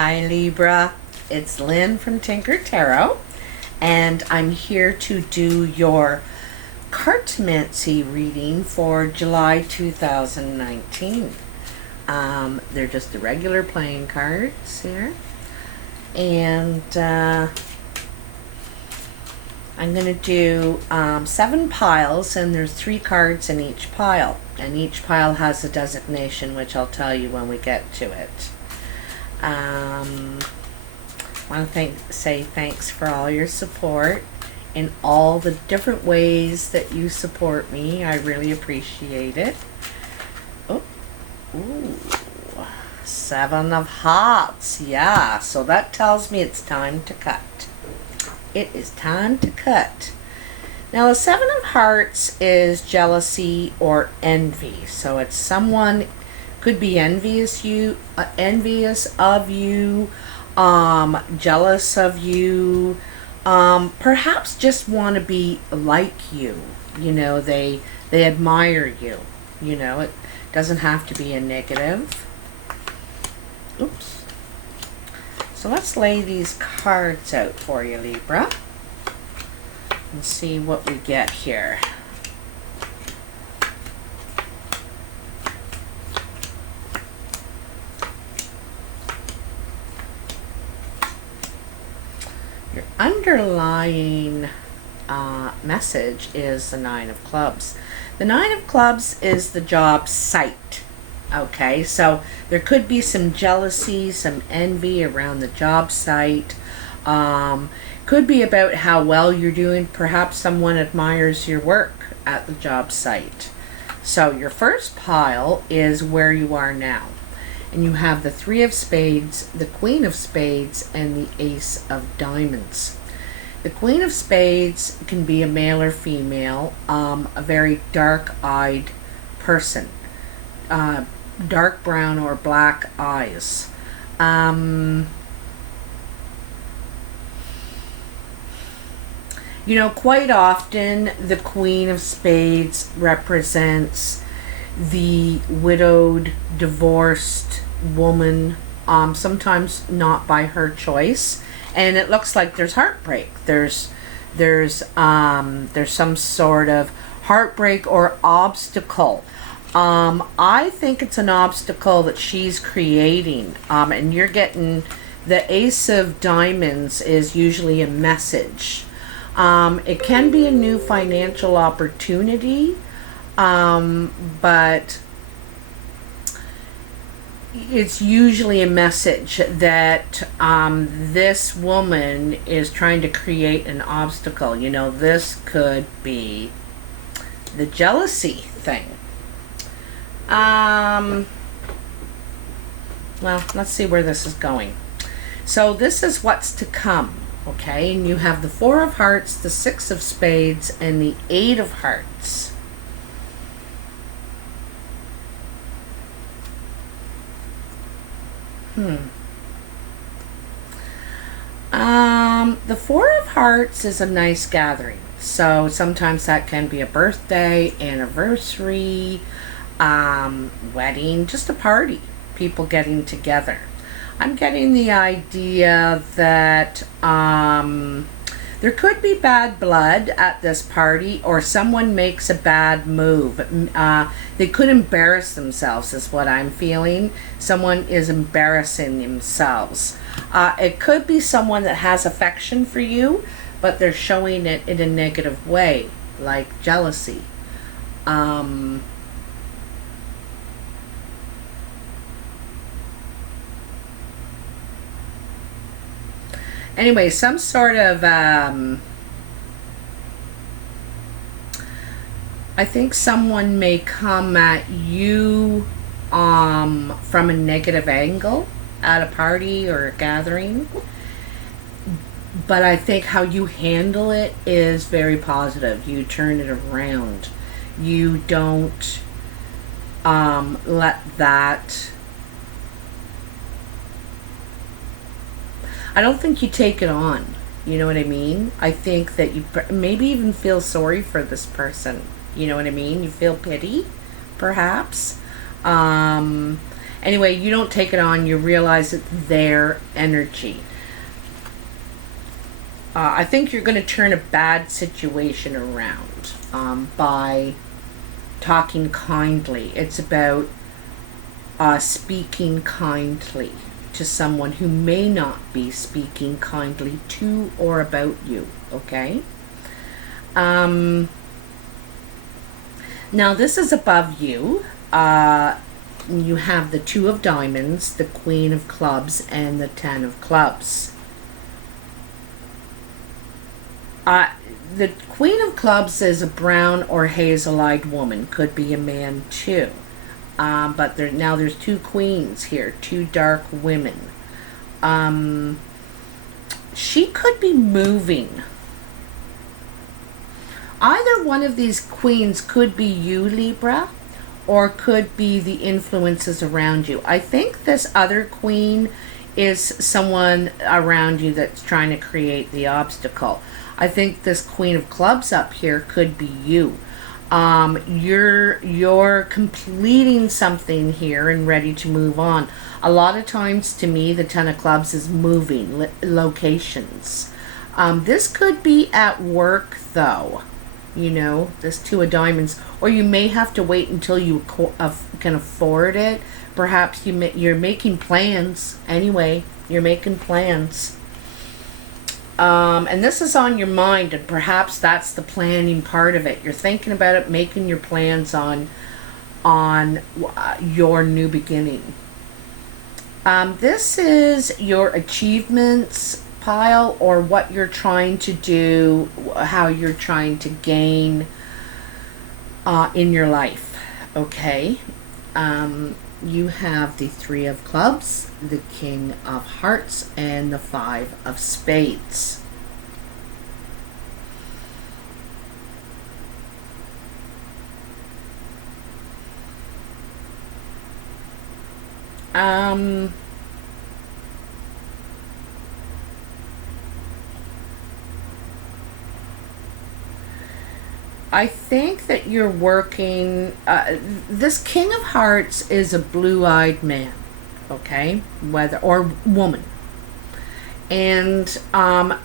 Hi Libra, it's Lynn from Tinker Tarot, and I'm here to do your Cartomancy reading for July 2019. They're just the regular playing cards here, and I'm going to do 7 piles, and there's 3 cards in each pile, and each pile has a designation, which I'll tell you when we get to it. I want to say thanks for all your support in all the different ways that you support me. I really appreciate it. Oh, ooh, 7 of Hearts. Yeah, so that tells me it's time to cut. It is time to cut. Now, the 7 of Hearts is jealousy or envy. So it's someone could be envious of you, jealous of you, perhaps just want to be like you. You know, they admire you. You know, it doesn't have to be a negative. Oops. So let's lay these cards out for you, Libra, and see what we get here. Your underlying message is the 9 of Clubs. The 9 of Clubs is the job site. Okay, so there could be some jealousy, some envy around the job site. Could be about how well you're doing. Perhaps someone admires your work at the job site. So your first pile is where you are now. And you have the 3 of Spades, the Queen of Spades, and the Ace of Diamonds. The Queen of Spades can be a male or female, a very dark-eyed person, dark brown or black eyes. You know, quite often the Queen of Spades represents the widowed, divorced woman, sometimes not by her choice, and it looks like there's heartbreak. There's some sort of heartbreak or obstacle. I think it's an obstacle that she's creating, and you're getting the Ace of Diamonds is usually a message. It can be a new financial opportunity. But it's usually a message that this woman is trying to create an obstacle. You know, this could be the jealousy thing. Well, let's see where this is going. So this is what's to come, okay? And you have the 4 of Hearts, the 6 of Spades, and the 8 of Hearts. The 4 of Hearts is a nice gathering. So sometimes that can be a birthday, anniversary, wedding, just a party, people getting together. I'm getting the idea that there could be bad blood at this party, or someone makes a bad move. They could embarrass themselves, is what I'm feeling. Someone is embarrassing themselves. It could be someone that has affection for you, but they're showing it in a negative way, like jealousy. Anyway, some sort of, I think someone may come at you from a negative angle at a party or a gathering. But I think how you handle it is very positive. You turn it around. You don't let that... I don't think you take it on. You know what I mean? I think that you maybe even feel sorry for this person. You know what I mean? You feel pity, perhaps. Anyway, you don't take it on. You realize it's their energy. I think you're going to turn a bad situation around by talking kindly. It's about speaking kindly to someone who may not be speaking kindly to or about you, okay? Now this is above you. You have the 2 of diamonds, the Queen of clubs, and the 10 of clubs. The Queen of clubs is a brown or hazel-eyed woman. Could be a man too. But now there's 2 queens here, 2 dark women. She could be moving. Either one of these queens could be you, Libra, or could be the influences around you. I think this other queen is someone around you that's trying to create the obstacle. I think this Queen of Clubs up here could be you. You're completing something here and ready to move on. A lot of times, to me, the 10 of Clubs is moving locations. This could be at work, though. You know, this 2 of diamonds, or you may have to wait until you can afford it. Perhaps you're making plans. Anyway, you're making plans. And this is on your mind, and perhaps that's the planning part of it. You're thinking about it, making your plans on your new beginning. This is your achievements pile, or what you're trying to do, how you're trying to gain in your life. Okay. You have the 3 of clubs, the King of hearts, and the 5 of spades. I think that you're working, this King of Hearts is a blue-eyed man, okay, or woman, and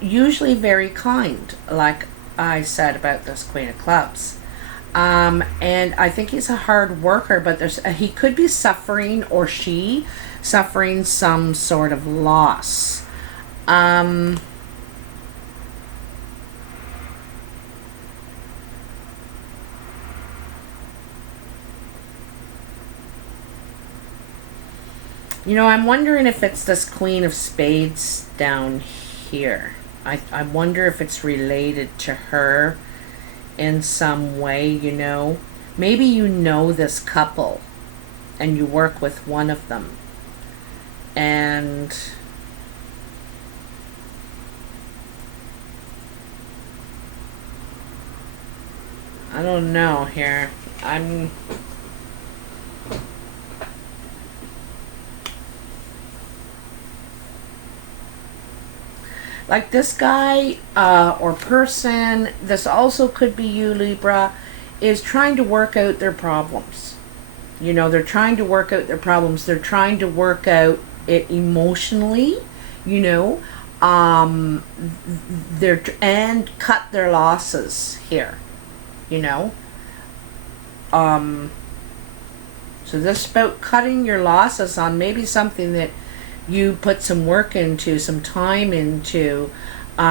usually very kind, like I said about this Queen of Clubs, and I think he's a hard worker, but he could be suffering, or she suffering, some sort of loss. You know, I'm wondering if it's this Queen of Spades down here. I wonder if it's related to her in some way, you know. Maybe you know this couple and you work with one of them. And I don't know here. Like this guy or person, this also could be you, Libra, is trying to work out their problems. You know, they're trying to work out their problems. They're trying to work out it emotionally, you know, and cut their losses here, you know. So this is about cutting your losses on maybe something that you put some work into, some time into, but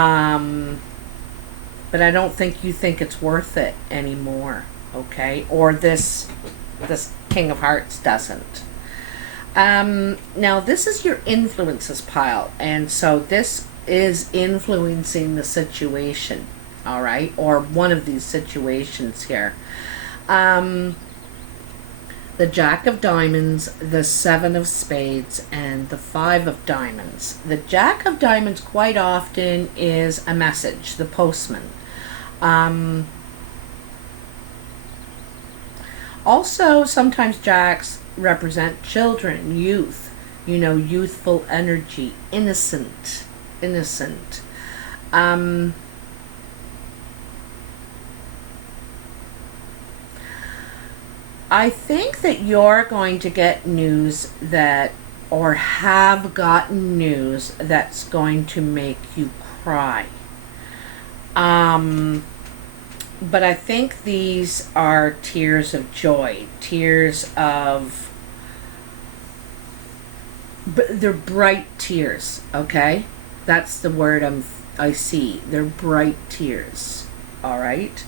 I don't think you think it's worth it anymore, okay? Or this King of Hearts doesn't. Now this is your influences pile, and so this is influencing the situation, all right? Or one of these situations here. The Jack of Diamonds, the 7 of Spades, and the 5 of Diamonds. The Jack of Diamonds quite often is a message, the postman. Also, sometimes Jacks represent children, youth, you know, youthful energy, innocent. I think that you're going to get news that, or have gotten news that's going to make you cry. But I think these are tears of joy, tears of, but they're bright tears, okay? That's the word I see. They're bright tears, all right?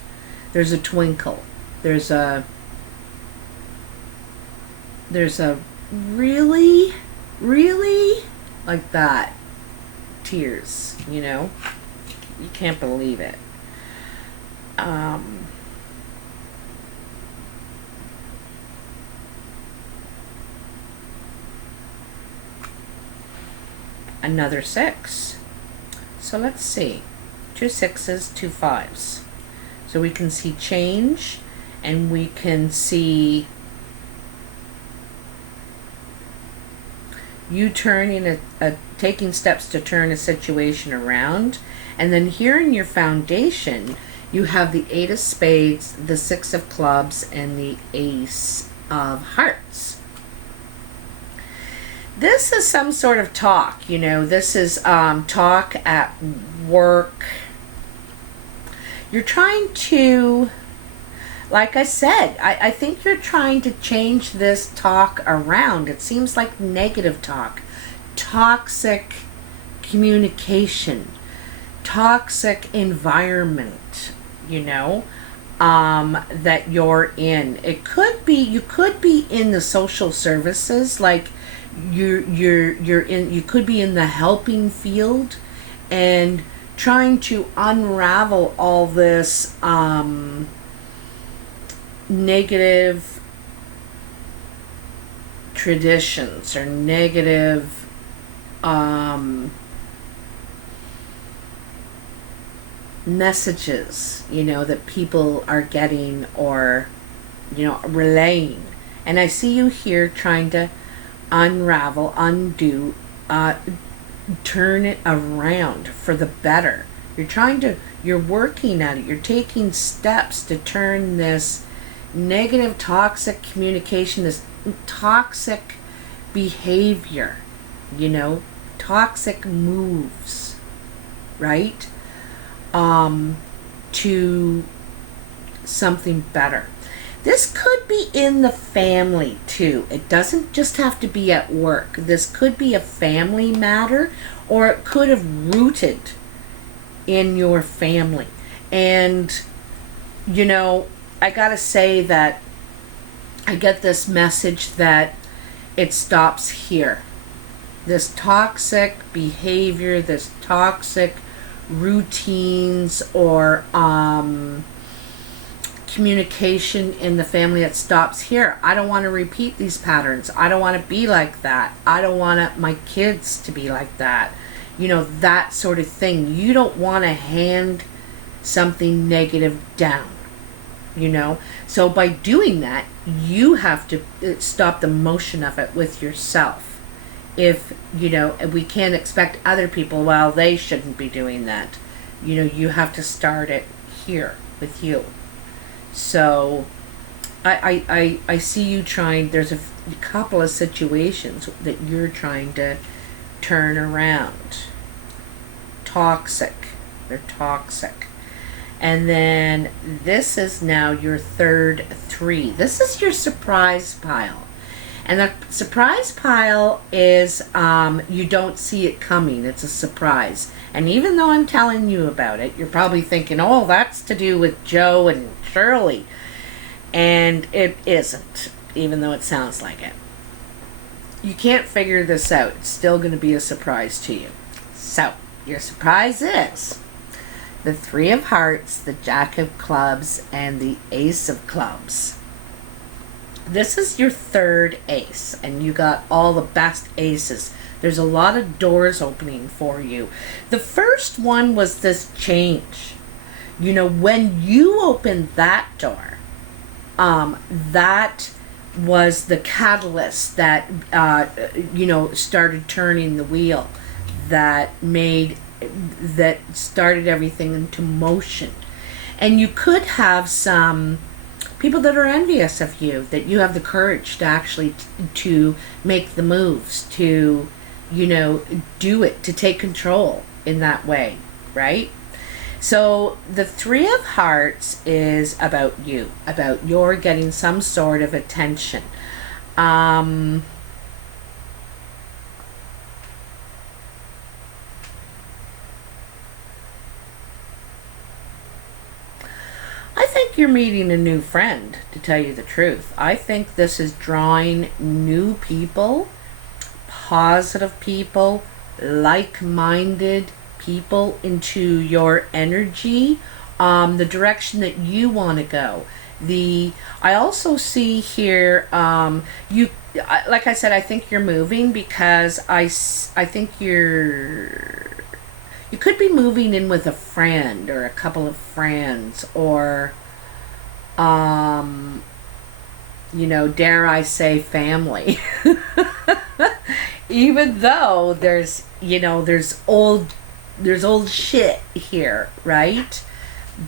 There's a twinkle. There's a really, really, like that, tears, you know? You can't believe it. Another 6. So let's see. 2 6s, 2 5s. So we can see change, and we can see you turning taking steps to turn a situation around. And then here in your foundation, you have the 8 of spades, the 6 of clubs, and the ace of hearts. This is some sort of talk, you know. This is talk at work. You're trying to, like I said, I think you're trying to change this talk around. It seems like negative talk, toxic communication, toxic environment, you know, that you're in. It could be, you could be in the social services, like you're in, you could be in the helping field and trying to unravel all this negative traditions or negative messages, you know, that people are getting or, you know, relaying. And I see you here trying to unravel, undo, turn it around for the better. You're working at it. You're taking steps to turn this negative, toxic communication, this toxic behavior, you know, toxic moves, right? To something better. This could be in the family too. It doesn't just have to be at work. This could be a family matter, or it could have rooted in your family. And, you know, I gotta say that I get this message that it stops here. This toxic behavior, this toxic routines or communication in the family, that stops here. I don't want to repeat these patterns. I don't want to be like that. I don't want my kids to be like that. You know, that sort of thing. You don't want to hand something negative down, you know. So by doing that, you have to stop the motion of it with yourself. If, you know, we can't expect other people, well, they shouldn't be doing that. You know, you have to start it here with you. So I see you trying, there's a couple of situations that you're trying to turn around. Toxic. They're toxic. And then this is now your third 3. This is your surprise pile. And the surprise pile is, you don't see it coming. It's a surprise. And even though I'm telling you about it, you're probably thinking, oh, that's to do with Joe and Shirley. And it isn't, even though it sounds like it. You can't figure this out. It's still going to be a surprise to you. So, your surprise is the 3 of hearts, the Jack of clubs, and the Ace of clubs. This is your third ace, and you got all the best aces. There's a lot of doors opening for you. The first one was this change. You know, when you opened that door, that was the catalyst that, you know, started turning the wheel, that started everything into motion. And you could have some people that are envious of you, that you have the courage to actually to make the moves, to, you know, do it, to take control in that way, right? So the Three of Hearts is about you, about your getting some sort of attention. I think you're meeting a new friend, to tell you the truth. I think this is drawing new people, positive people, like-minded people into your energy, the direction that you want to go. I also see here, like I said, I think you're moving because I think you could be moving in with a friend or a couple of friends, or, you know, dare I say family. Even though there's, you know, there's old shit here, right?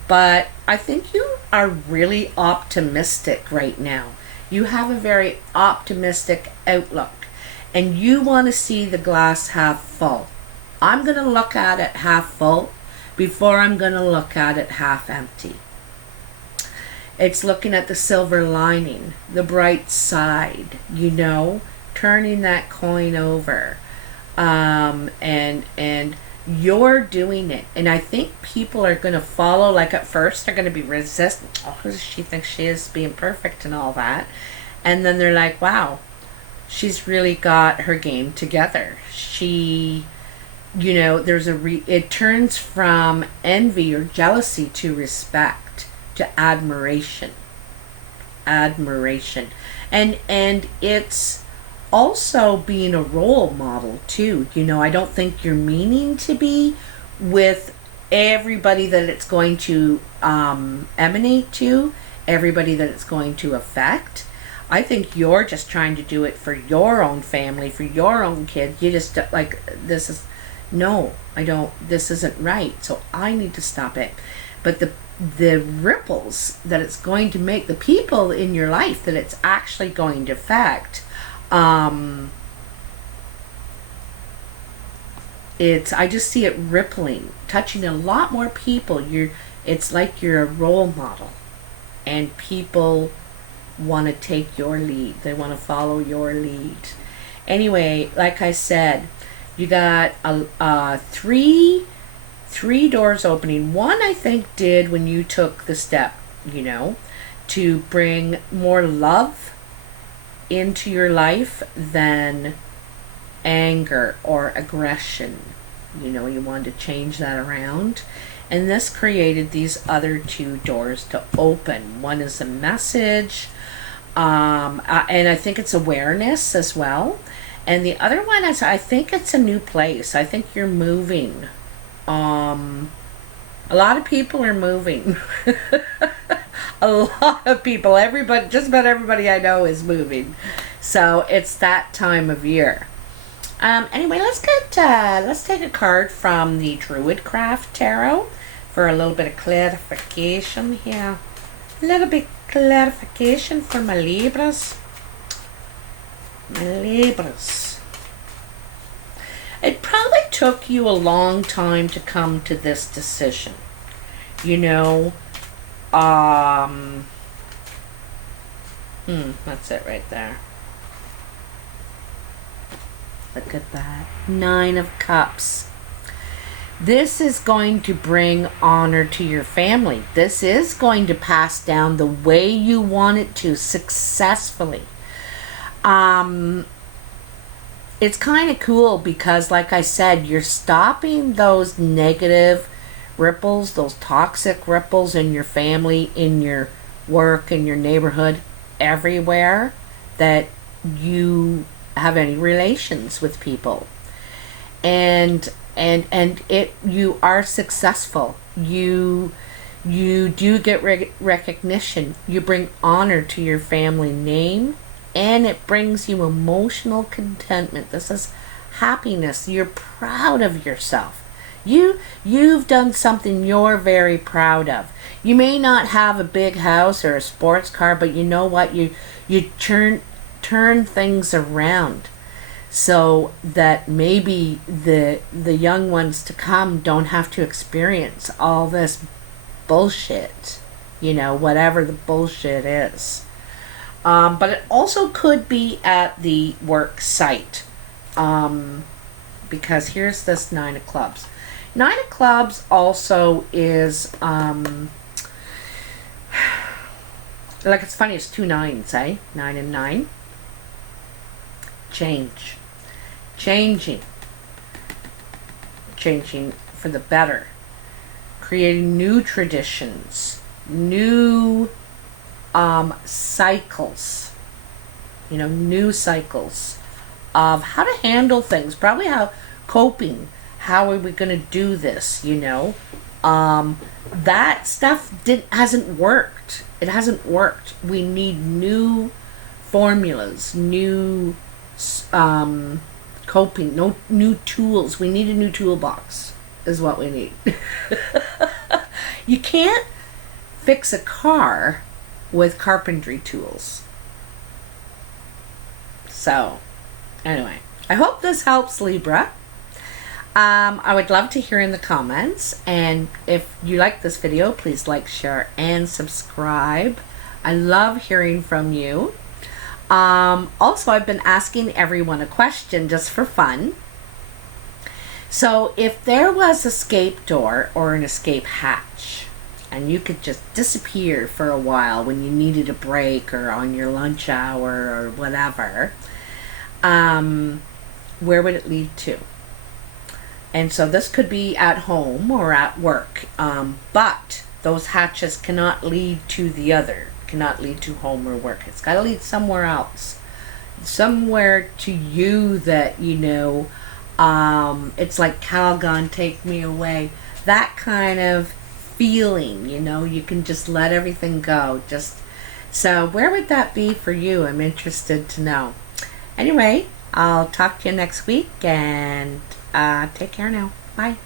But I think you are really optimistic right now. You have a very optimistic outlook, and you want to see the glass half full. I'm going to look at it half full before I'm going to look at it half empty. It's looking at the silver lining, the bright side, you know, turning that coin over. And you're doing it. And I think people are going to follow. Like at first they're going to be resistant. Oh, she thinks she is being perfect and all that. And then they're like, wow, she's really got her game together. She, you know, it turns from envy or jealousy to respect, to admiration. And it's also being a role model too. You know, I don't think you're meaning to be with everybody that it's going to emanate to, everybody that it's going to affect. I think you're just trying to do it for your own family, for your own kids. You just like, this isn't right, so I need to stop it. But the ripples that it's going to make, the people in your life that it's actually going to affect, I just see it rippling, touching a lot more people. It's like you're a role model, and people want to take your lead. They want to follow your lead. Anyway, like I said, you got three doors opening. One, I think, did when you took the step, you know, to bring more love into your life than anger or aggression. You know, you wanted to change that around. And this created these other two doors to open. One is a message, and I think it's awareness as well. And the other one is, I think it's a new place. I think you're moving. A lot of people are moving. A lot of people, everybody, just about everybody I know is moving. So it's that time of year. Anyway, let's take a card from the Druid Craft Tarot for a little bit of clarification here. A little bit clarification for my Libras. It probably took you a long time to come to this decision. You know, that's it right there. Look at that. 9 of Cups. This is going to bring honor to your family. This is going to pass down the way you want it to, successfully. It's kind of cool because, like I said, you're stopping those negative ripples, those toxic ripples in your family, in your work, in your neighborhood, everywhere that you have any relations with people. And you are successful. You do get recognition. You bring honor to your family name, and it brings you emotional contentment. This is happiness. You're proud of yourself. You've done something you're very proud of. You may not have a big house or a sports car, but you know what? You turn things around so that maybe the young ones to come don't have to experience all this bullshit, whatever the bullshit is. But it also could be at the work site, because here's this 9 of clubs. 9 of clubs also is like, it's funny, it's 2 9s, eh? 9 and 9. Changing for the better, creating new traditions, new cycles, new cycles of how to handle things, probably how are we going to do this, that stuff hasn't worked. It hasn't worked. We need new formulas, new coping, no new tools. We need a new toolbox is what we need. You can't fix a car with carpentry tools. So anyway, I hope this helps, Libra. I would love to hear in the comments, and if you like this video, please like, share, and subscribe. I love hearing from you. Also, I've been asking everyone a question just for fun. So if there was an escape door or an escape hatch, and you could just disappear for a while when you needed a break or on your lunch hour or whatever, where would it lead to? And so this could be at home or at work, but those hatches cannot lead to the other, cannot lead to home or work. It's got to lead somewhere else, somewhere to you that, it's like Calgon, take me away, that kind of feeling, you can just let everything go. So where would that be for you? I'm interested to know. Anyway, I'll talk to you next week, and take care now. Bye.